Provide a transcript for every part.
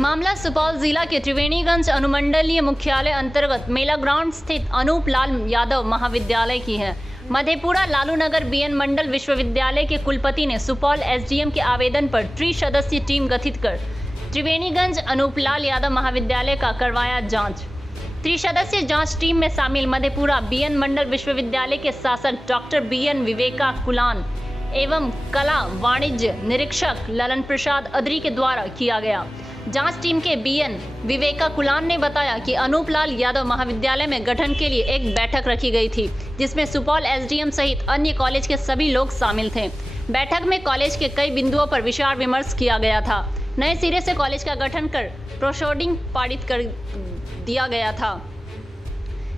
मामला सुपौल जिला के त्रिवेणीगंज अनुमंडलीय मुख्यालय अंतर्गत मेला ग्राउंड स्थित अनूप लाल यादव महाविद्यालय की है। मधेपुरा लालू नगर बीएन मंडल विश्वविद्यालय के कुलपति ने सुपौल एसडीएम के आवेदन पर त्रिसदस्यीय टीम गठित कर त्रिवेणीगंज अनूप लाल यादव महाविद्यालय का करवाया जांच। त्रिसदस्यीय जांच टीम में शामिल मधेपुरा बीएन मंडल विश्वविद्यालय के शासक डॉक्टर बीएन विवेका कुलान एवं कला वाणिज्य निरीक्षक ललन प्रसाद अदरी के द्वारा किया गया। जांच टीम के बीएन विवेका कुलान ने बताया कि अनूप लाल यादव महाविद्यालय में गठन के लिए एक बैठक रखी गई थी, जिसमें सुपौल एसडीएम सहित अन्य कॉलेज के सभी लोग शामिल थे। बैठक में कॉलेज के कई बिंदुओं पर विचार विमर्श किया गया था। नए सिरे से कॉलेज का गठन कर प्रोसीडिंग पारित कर दिया गया था,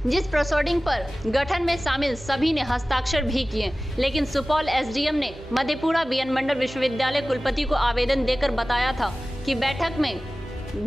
जिस प्रोसीडिंग पर गठन में शामिल सभी ने हस्ताक्षर भी किए, लेकिन सुपौल एसडीएम ने मधेपुरा बीएन मंडल विश्वविद्यालय कुलपति को आवेदन देकर बताया था कि बैठक में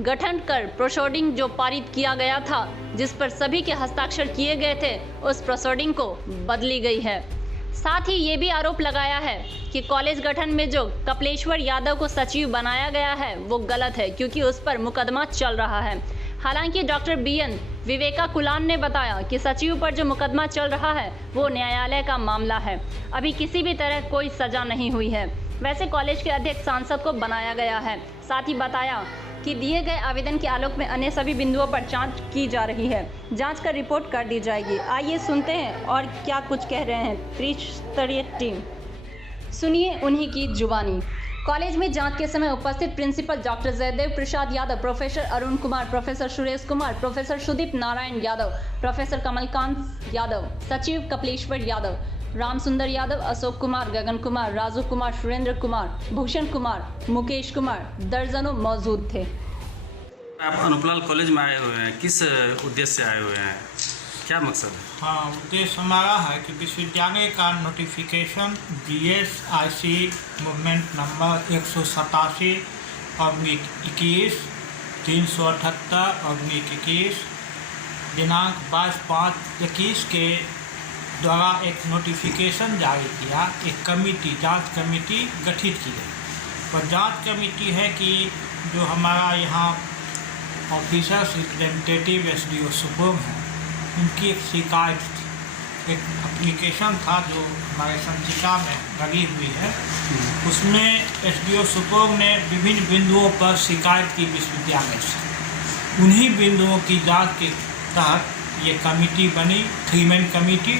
गठन कर प्रोसीडिंग जो पारित किया गया था, जिस पर सभी के हस्ताक्षर किए गए थे, उस प्रोसीडिंग को बदली गई है। साथ ही ये भी आरोप लगाया है कि कॉलेज गठन में जो कपिलेश्वर यादव को सचिव बनाया गया है वो गलत है, क्योंकि उस पर मुकदमा चल रहा है। हालांकि डॉक्टर बीएन विवेका कुलान ने बताया कि सचिव पर जो मुकदमा चल रहा है वो न्यायालय का मामला है, अभी किसी भी तरह कोई सजा नहीं हुई है। वैसे कॉलेज के अध्यक्ष सांसद को बनाया गया है। साथ ही बताया कि दिए गए आवेदन के आलोक में अन्य सभी बिंदुओं पर जांच की जा रही है। जांच कर रिपोर्ट कर दी जाएगी। आइए सुनते हैं और क्या कुछ कह रहे हैं त्रिस्तरीय टीम। सुनिए उन्हीं की जुबानी। कॉलेज में जांच के समय उपस्थित principal doctor Jaidev Prasad Yadav, professor Arun Kumar, professor Suresh Kumar, professor Sudeep Narayan Yadav, professor Kamalkant Yadav, सचिव कपिलेश्वर यादव, राम सुंदर यादव, अशोक कुमार, गगन कुमार, राजू कुमार, सुरेंद्र कुमार, भूषण कुमार, मुकेश कुमार, दर्जनों मौजूद थे। आप अनूपलाल कॉलेज में आए हुए हैं, किस उद्देश्य से आए हुए हैं, क्या मकसद है? हाँ, उद्देश्य हमारा है कि विश्वविद्यालय का नोटिफिकेशन GSIC मूवमेंट नंबर 187/21 378/21 दिनांक 22/5/21 के द्वारा एक नोटिफिकेशन जारी किया। एक कमेटी, जांच कमेटी गठित की गई। और जांच कमेटी है कि जो हमारा यहाँ ऑफिसर्स रिप्रेजेंटेटिव SDO सुपोम है, उनकी एक शिकायत थी, एक एप्लीकेशन था जो हमारे संचिका में लगी हुई है। उसमें SDO सुपोम ने विभिन्न बिंदुओं पर शिकायत की विश्वविद्यालय से। उन्हीं बिंदुओं की जांच के तहत ये कमेटी बनी, 3 मैन कमेटी,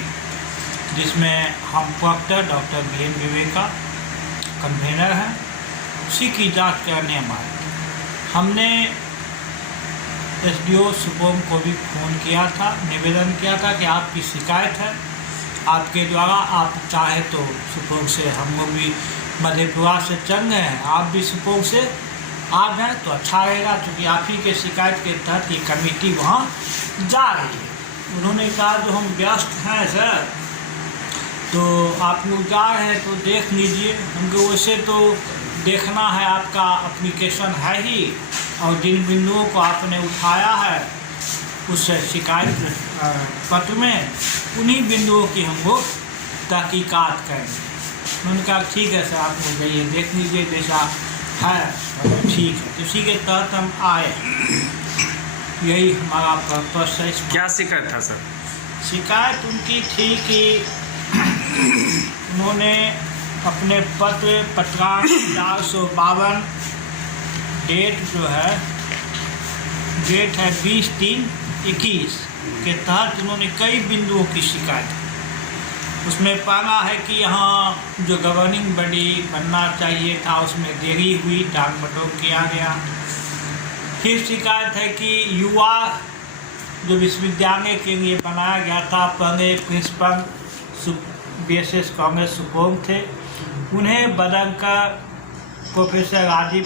जिसमें हम proctor doctor BN Viveka convener हैं। उसी की जांच करने हमारे हमने SDO सुपोम को भी फ़ोन किया था, निवेदन किया था कि आपकी शिकायत है, आपके द्वारा आप चाहे तो सुपोम से, हम लोग भी मधेपुरा से चल गए हैं, आप भी सुपोम से आ जाए तो अच्छा रहेगा, क्योंकि आप ही के शिकायत के तहत ये कमेटी वहाँ जा रही है। उन्होंने कहा जो हम व्यस्त हैं सर, तो आप लोग जा रहे हैं तो देख लीजिए। हमको वैसे तो देखना है, आपका एप्लीकेशन है ही, और जिन बिंदुओं को आपने उठाया है उस शिकायत पत्र में, उन्हीं बिंदुओं की हम लोग तहकीकात करेंगे। उन्होंने कहा ठीक है सर, आप लोग जाइए देख लीजिए, जैसा है ठीक है। इसी के तहत हम आए, यही हमारा पर्पस है। क्या शिकायत था सर? शिकायत उनकी थी कि उन्होंने अपने पत्र 452 डेट जो है, डेट है 20/3/21 के तहत उन्होंने कई बिंदुओं की शिकायत। उसमें पाना है कि यहाँ जो गवर्निंग बॉडी बनना चाहिए था उसमें देरी हुई, टाल मटोल किया गया। फिर शिकायत है कि युवा जो विश्वविद्यालय के लिए बनाया गया था, पहले प्रिंसिपल BSS कांग्रेस सुपोम थे, उन्हें बदलकर प्रोफेसर राजीव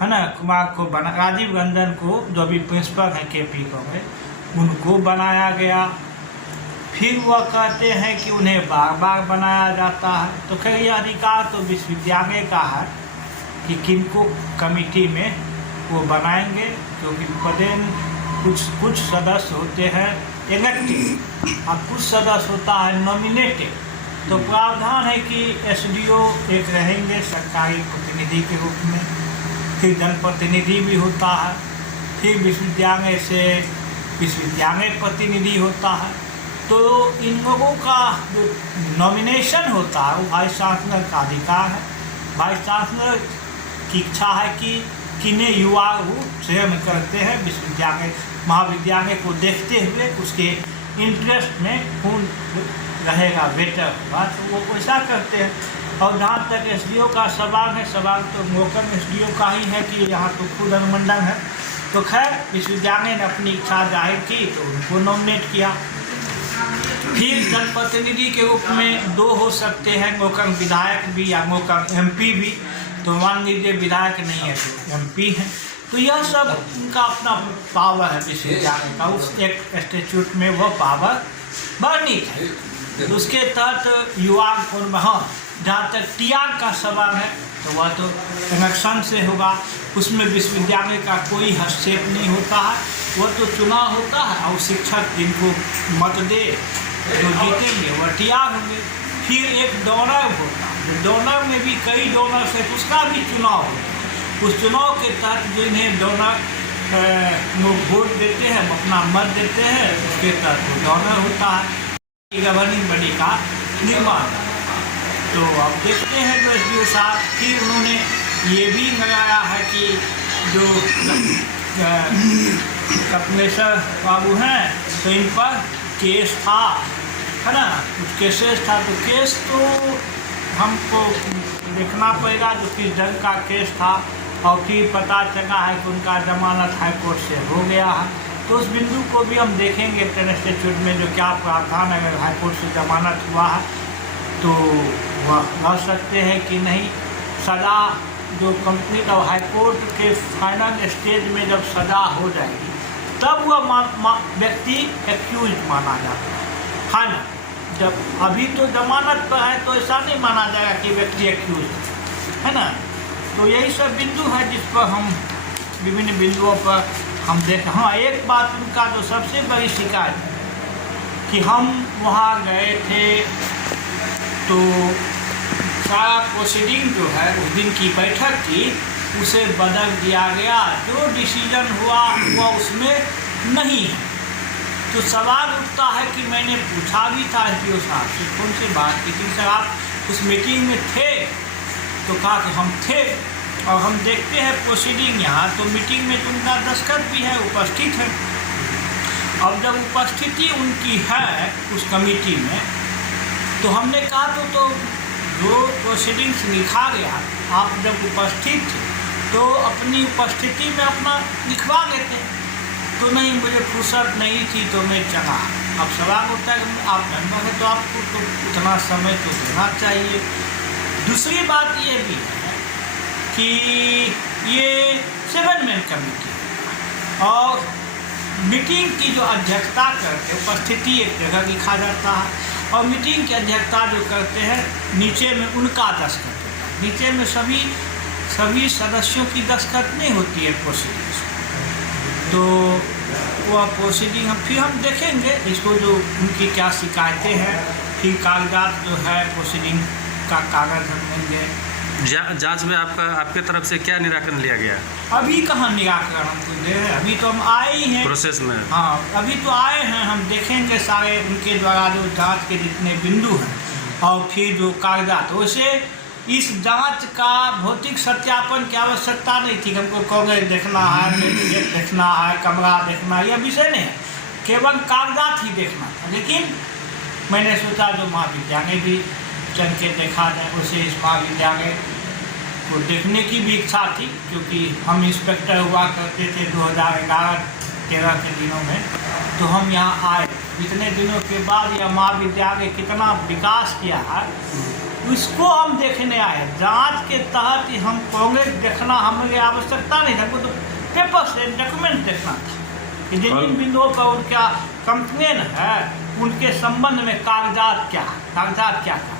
कुमार को बना, राजीव रंजन को, जो अभी प्रिंसिपल हैं KP कांग्रेस, उनको बनाया गया। फिर वह कहते हैं कि उन्हें बार बार बनाया जाता है। तो खैर यह अधिकार तो विश्वविद्यालय का है कि किनको कमेटी में वो बनाएंगे, क्योंकि पदे कुछ सदस्य होते हैं इलेक्टेड और कुछ सदस्य होता है नॉमिनेटेड। तो प्रावधान है कि SDO एक रहेंगे सरकारी प्रतिनिधि के रूप में, फिर जनप्रतिनिधि भी होता है, फिर विश्वविद्यालय से विश्वविद्यालय प्रतिनिधि होता है। तो इन लोगों का जो नॉमिनेशन होता है वो वाइस चांसलर का अधिकार है। वाइस चांसलर की इच्छा है कि किन्हें युवा वो चयन करते हैं विश्वविद्यालय महाविद्यालय को देखते हुए, उसके इंटरेस्ट में कौन रहेगा बेटर होगा तो वो ऐसा करते हैं। और जहाँ तक एसडीओ का सवाल है, सवाल तो मोकम एसडीओ का ही है कि यहाँ तो खुद अनुमंडल है। तो खैर विश्वविद्यालय ने अपनी इच्छा जाहिर की तो उनको नॉमिनेट किया। फिर जनप्रतिनिधि के रूप में 2 हो सकते हैं, मोकम विधायक भी या मोकम एमपी भी। तो मान लीजिए विधायक नहीं है तो एमपी है। तो यह सब उनका अपना पावर है विश्वविद्यालय का, उस एक इंस्टीट्यूट में वो पावर वर्णित है। उसके तहत युवा हाँ, जहाँ तक टीआर का सवाल है तो वह तो इलेक्शन से होगा, उसमें विश्वविद्यालय का कोई हस्तक्षेप नहीं होता है। वह तो चुनाव होता है और शिक्षक जिनको मत दे जो जीतेंगे वह टीआर होंगे। फिर एक डोनर होता है, डोनर में भी कई डोनर से उसका भी चुनाव होता है। उस चुनाव के तहत जिन्हें डोनर लोग वोट देते हैं, अपना मत देते हैं, उसके तहत वो डोनर होता है। गवर्निंग बॉडी का निर्माण। तो अब देखते हैं जो एसडीओ साहब फिर उन्होंने ये भी लगाया है कि जो कपिलेश्वर बाबू हैं तो इन पर केस था, है ना, कुछ केसेस था। तो केस तो हमको देखना पड़ेगा जो किस ढंग का केस था। और फिर पता चला है कि उनका जमानत हाईकोर्ट से हो गया है। तो उस बिंदु को भी हम देखेंगे टेन इंस्टीट्यूट में जो क्या प्रावधान अगर हाईकोर्ट से जमानत हुआ है तो वह रह सकते हैं कि नहीं। सज़ा जो कंप्लीट और हाईकोर्ट के फाइनल स्टेज में जब सज़ा हो जाएगी तब वह व्यक्ति एक्यूज माना जाता है ना। जब अभी तो जमानत पर है तो ऐसा नहीं माना जाएगा कि व्यक्ति एक्यूज है ना। तो यही सब बिंदु है जिस पर हम विभिन्न बिंदुओं पर हम देखें। हाँ, एक बात उनका जो सबसे बड़ी शिकायत है कि हम वहाँ गए थे तो सारा प्रोसीडिंग जो है उस दिन की बैठक की उसे बदल दिया गया, जो डिसीजन हुआ वो उसमें नहीं है। तो सवाल उठता है कि मैंने पूछा भी था एसडीओ साहब से कौन सी बात की थी, सर आप उस मीटिंग में थे? तो कहा कि हम थे। और हम देखते हैं प्रोसीडिंग यहाँ तो मीटिंग में तो उनका दस्तखत भी है, उपस्थित है। अब जब उपस्थिति उनकी है उस कमेटी में तो हमने कहा तो जो प्रोसीडिंग्स लिखा गया आप जब उपस्थित थे तो अपनी उपस्थिति में अपना लिखवा लेते। तो नहीं, मुझे फुर्सत नहीं थी तो मैं चला। अब सवाल होता है कि आप मेंबर हैं तो आपको तो उतना समय तो देना चाहिए। दूसरी बात ये भी है कि ये 7 मैन कमेटी है और मीटिंग की जो अध्यक्षता करते हैं उपस्थिति एक जगह लिखा जाता है और मीटिंग की अध्यक्षता जो करते हैं नीचे में उनका दस्तखत होता है। नीचे में सभी सदस्यों की दस्तखत नहीं होती है प्रोसीडिंग्स। तो वह प्रोसीडिंग फिर हम देखेंगे इसको जो उनकी क्या शिकायतें हैं, फिर कागजात जो है प्रोसीडिंग का कागज हम लेंगे। जांच में आपके तरफ से क्या निराकरण लिया गया? अभी कहाँ निराकरण हमको दे रहे हैं, अभी तो हम आए ही हैं प्रोसेस में। हाँ, अभी तो आए हैं, हम देखेंगे सारे उनके द्वारा जो जांच के जितने बिंदु हैं और फिर जो कागजात। वैसे इस जांच का भौतिक सत्यापन की आवश्यकता नहीं थी। हमको कागज देखना है, देखना है, कमरा देखना है, यह विषय नहीं है, केवल कागजात ही देखना था। लेकिन मैंने सोचा जो महाविद्यालय भी चल के देखा जाए, उसे इस महाविद्यालय को देखने की भी इच्छा थी क्योंकि हम इंस्पेक्टर हुआ करते थे 2011-13 के दिनों में। तो हम यहाँ आए, इतने दिनों के बाद यह महाविद्यालय कितना विकास किया है उसको हम देखने आए। जांच के तहत ही हम कांग्रेस देखना हमें आवश्यकता नहीं था, हमको तो पेपर से डॉक्यूमेंट देखना था कि जिन बिंदुओं पर उनका कंप्लेन है उनके संबंध में कागजात क्या करता है।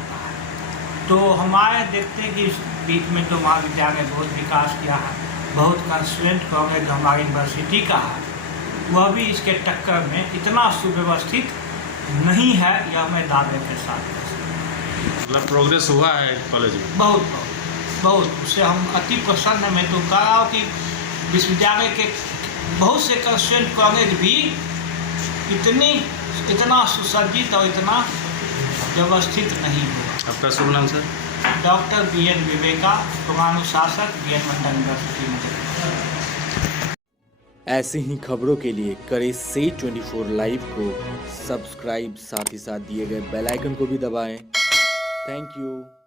तो हम आए, देखते हैं कि इस बीच में तो महाविद्यालय ने बहुत विकास किया है, बहुत कंस्टूडेंट कॉलेज जो हमारी यूनिवर्सिटी का है वह भी इसके टक्कर में इतना सुव्यवस्थित नहीं है, यह मैं दावे के साथ। मतलब प्रोग्रेस हुआ है कॉलेज में बहुत बहुत उससे हम अति प्रसन्न हैं। मैं तो कह रहा हूँ कि विश्वविद्यालय के बहुत से कंस्टिट्यूएंट कॉलेज भी इतना सुसज्जित और इतना व्यवस्थित नहीं हुआ। आपका शुभ नाम सर? डॉक्टर BN विवेका, प्रधानानुशासक BN मंडल यूनिवर्सिटी में। ऐसी ही खबरों के लिए करें से 24 लाइव को सब्सक्राइब, साथ ही साथ दिए गए बेल आइकन को भी दबाएं। Thank you.